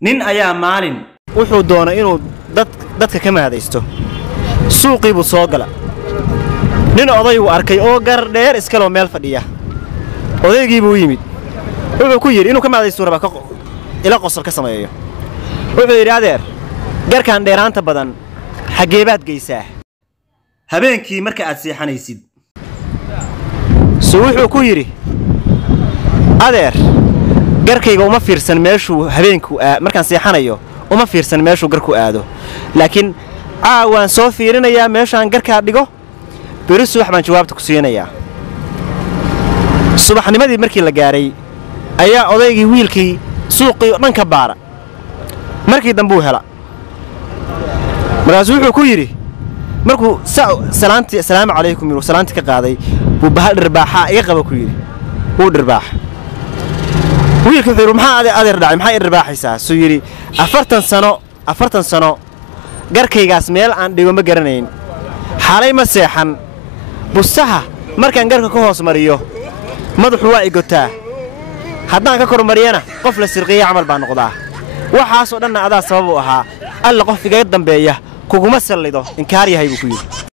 nin ayaa maalin wuxuu doonay inuu dadka ka maadaysto suuqii buu soo gala nin oday uu arkay oo gar dheer iska loo meel fadhiya odaygii buu yimid wuxuu ku yiri inuu ka maadaysto raba ila qosol ka sameeyo wuxuu yiri adeer garkaan dheeraanta badan xageebaad geysaa habeenkii marka aad seexanaysid wuxuu ku yiri adeer garkayga uma fiirsan meeshuu habeenku markaan seexanayo uma fiirsan meeshuu garku aado laakiin waan soo fiirinayaa meeshaan garka dhigo bari subax baan jawaabta ku siinayaa subaxnimadii markii la gaaray ayaa odaygii wiilkii suuqii dhanka baara markii dambe uu hela markaas wuxuu ku yiri markuu salaantii assalaamu calaykum iyo salaantii ka qaaday buu bahal dhirbaaxa iga qaba ku yiri uu dhirbaax wiilkii wuxuu maxaa adeer dhacay maxay dhirbaaxaysaa soo yiri 40 sano garkaygaas meel aan dhigo ma garanayn xalay ma seexan busaha markaan garka ka hoos mariyo madaxu waa igotaa haddaan ka kormariyana qof la sirqiyo camal baa noqdaa waxaas oo dhan adaa sabab u ahaa alla qof iga dambeeya kuguma sallido inkaar yahay buu ku yiri